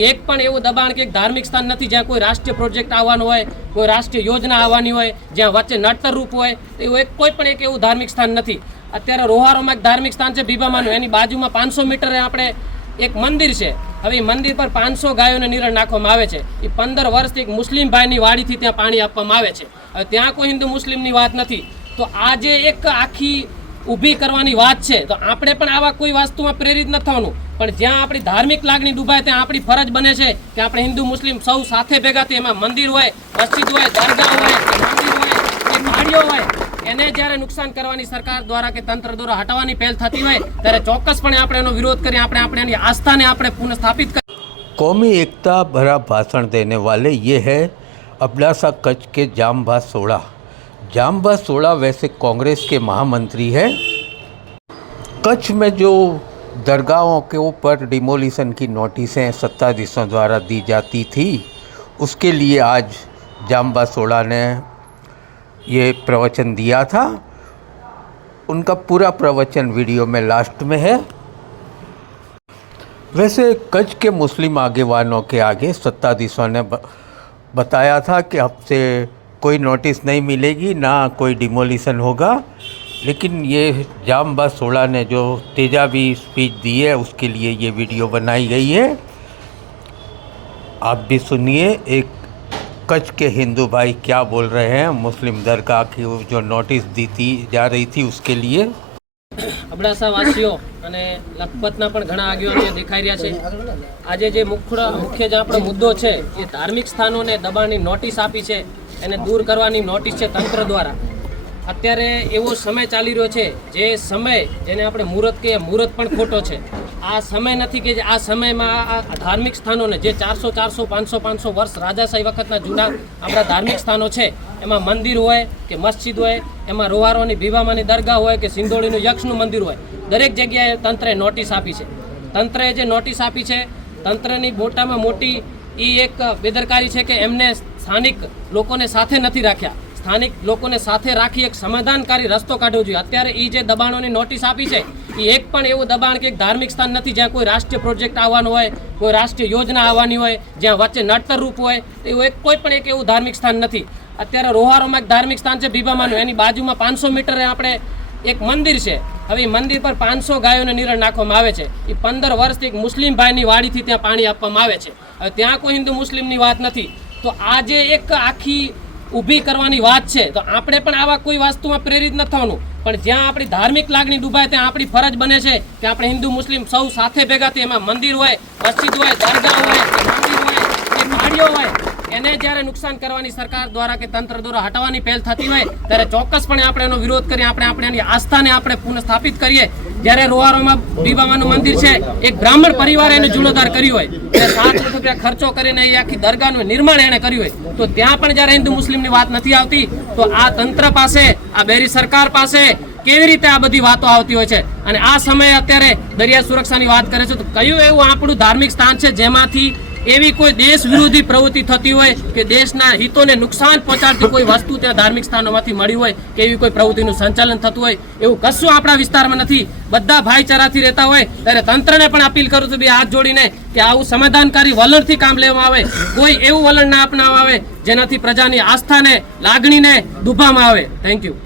एक पण એવું દબાણ કે ધાર્મિક સ્થાન નથી જ્યાં કોઈ રાષ્ટ્રીય પ્રોજેક્ટ આવવાનો હોય, કોઈ રાષ્ટ્રીય યોજના આવવાની હોય, જ્યાં વચ્ચે નડતર રૂપ હોય, એવું કોઈ પણ એક એવું ધાર્મિક સ્થાન નથી। અત્યારે રોહારોમાં એક ધાર્મિક સ્થાન છે બીબામાનું, એની બાજુમાં 500 મીટરે આપણે એક મંદિર છે। હવે એ મંદિર પર 500 ગાયોને નિરણ નાખવામાં આવે છે। એ 15 વર્ષથી એક મુસ્લિમ ભાઈની વાડીથી ત્યાં પાણી આપવામાં આવે છે। હવે ત્યાં કોઈ હિન્દુ મુસ્લિમની વાત નથી। તો આજે એક આખી ઊભી કરવાની વાત છે, તો આપણે પણ આવા કોઈ વસ્તુમાં પ્રેરિત ન થવાનું, પણ જ્યાં આપણી ધાર્મિક લાગણી ડૂબાય ત્યાં આપણી ફરજ બને છે કે આપણે હિન્દુ મુસ્લિમ સૌ સાથે ભેગા થઈ, એમાં મંદિર હોય, મસ્જિદ હોય, દરગાહ હોય, મંદિર હોય કે પાડીઓ હોય, એને જ્યારે નુકસાન કરવાની સરકાર દ્વારા કે તંત્ર દ્વારા હટાવવાની પહેલ થતી હોય ત્યારે ચોક્કસપણે આપણે એનો વિરોધ કરી આપણે એની આસ્થાને આપણે પુનઃસ્થાપિત કરી। कौमी एकता भरा भाषण देने वाले ये है अबडासा कच्छ के जाम्बा सोड़ा। जाम्बा सोड़ा वैसे कांग्रेस के महामंत्री है। कच्छ में जो दरगाहों के ऊपर डिमोलिशन की नोटिसें सत्ताधीशों द्वारा दी जाती थी, उसके लिए आज जाम्बा सोड़ा ने ये प्रवचन दिया था। उनका पूरा प्रवचन वीडियो में लास्ट में है। वैसे कच्छ के मुस्लिम आगेवानों के आगे सत्ताधीशों ने बताया था कि अब से कोई नोटिस नहीं मिलेगी, ना कोई डिमोलिशन होगा, लेकिन ये जाम्बा सोड़ा ने जो तेजाबी स्पीच दी है उसके लिए ये वीडियो बनाई गई है। आप भी सुनिए एक कच्छ के हिंदू भाई क्या बोल रहे हैं मुस्लिम दरगाह की जो नोटिस दी थी जा रही थी उसके लिए। અબડાસાવાસીઓ અને લખપતના પણ ઘણા આગેવાનો દેખાઈ રહ્યા છે। આજે જે મુખ્ય જે આપણો મુદ્દો છે એ ધાર્મિક સ્થાનોને દબાણની નોટિસ આપી છે, એને દૂર કરવાની નોટિસ છે તંત્ર દ્વારા। અત્યારે એવો સમય ચાલી રહ્યો છે જે સમય જેને આપણે મુહૂર્ત કહીએ, મુહૂર્ત પણ ખોટો છે। આ સમય નથી કે આ સમયમાં આ ધાર્મિક સ્થાનોને જે 400 500 વર્ષ રાજાશાહી વખતના જૂના આપણા ધાર્મિક સ્થાનો છે, એમાં મંદિર હોય કે મસ્જિદ હોય, એમાં રોહારોની ભીવામાની દરગાહ હોય કે સિંદોડીનું યક્ષનું મંદિર હોય, દરેક જગ્યાએ તંત્રે નોટિસ આપી છે। તંત્રએ જે નોટિસ આપી છે, તંત્રની મોટામાં મોટી એ એક બેદરકારી છે કે એમને સ્થાનિક લોકોને સાથે નથી રાખ્યા। સ્થાનિક લોકોને સાથે રાખી એક સમાધાનકારી રસ્તો કાઢવો જોઈએ। અત્યારે એ જે દબાણોની નોટિસ આપી છે એ એક પણ એવું દબાણ કે ધાર્મિક સ્થાન નથી જ્યાં કોઈ રાષ્ટ્રીય પ્રોજેક્ટ આવવાનો હોય, કોઈ રાષ્ટ્રીય યોજના આવવાની હોય, જ્યાં વચ્ચે નડતર રૂપ હોય, એવું કોઈ પણ એક એવું ધાર્મિક સ્થાન નથી। અત્યારે રોહારોમાં એક ધાર્મિક સ્થાન છે બીબામાનું, એની બાજુમાં 500 મીટરે આપણે એક મંદિર છે। હવે એ મંદિર પર 500 ગાયોને નિરણ નાખવામાં આવે છે। એ 15 વર્ષથી એક મુસ્લિમ ભાઈની વાડીથી ત્યાં પાણી આપવામાં આવે છે। હવે ત્યાં કોઈ હિન્દુ મુસ્લિમની વાત નથી। તો આજે એક આખી ઊભી કરવાની વાત છે, તો આપણે પણ આવા કોઈ વસ્તુમાં પ્રેરિત ન થવાનું, પણ જ્યાં આપણી ધાર્મિક લાગણી ડૂબાય ત્યાં આપણી ફરજ બને છે કે આપણે હિન્દુ મુસ્લિમ સૌ સાથે ભેગા થઈ, એમાં મંદિર હોય, મસ્જિદ હોય, દરગાહ હોય, મંદિર હોય કે પાડીઓ હોય, એને જ્યારે નુકસાન કરવાની સરકાર દ્વારા કે તંત્ર દ્વારા હટાવવાની પહેલ થતી હોય ત્યારે ચોક્કસપણે આપણે એનો વિરોધ કરી આપણે એની આસ્થાને આપણે પુનઃસ્થાપિત કરીએ। જ્યારે રોહારોમાં બીબામાનું મંદિર છે, એક બ્રાહ્મણ પરિવારે એને જીર્ણોદ્ધાર કર્યું હોય, 7 લાખ રૂપિયા ખર્ચો કરીને એ આખી દરગાહનું નિર્માણ એને કર્યું હોય, તો ત્યાં પણ જ્યારે હિન્દુ મુસ્લિમની વાત નથી આવતી, તો આ તંત્ર પાસે, આ બેરી સરકાર પાસે કેવી રીતે આ બધી વાતો આવતી હોય છે। અને આ સમયે અત્યારે દરિયા સુરક્ષાની વાત કરે છે, તો કયું એવું આપણું ધાર્મિક સ્થાન છે જેમાંથી એવી કોઈ દેશ વિરોધી પ્રવૃત્તિ થતી હોય કે દેશના હિતોને નુકસાન પહોંચાડતી કોઈ વસ્તુ ત્યાં ધાર્મિક સ્થાનોમાંથી મળી હોય કે એવી કોઈ પ્રવૃત્તિનું સંચાલન થતું હોય, એવું કશું આપણા વિસ્તારમાં નથી। બધા ભાઈચારાથી રહેતા હોય ત્યારે તંત્રને પણ અપીલ કરું છું બે હાથ જોડીને કે આવું સમાધાનકારી વલણથી કામ લેવામાં આવે, કોઈ એવું વલણ ના અપનાવવામાં આવે જેનાથી પ્રજાની આસ્થાને, લાગણીને દુભાવવામાં આવે। Thank you.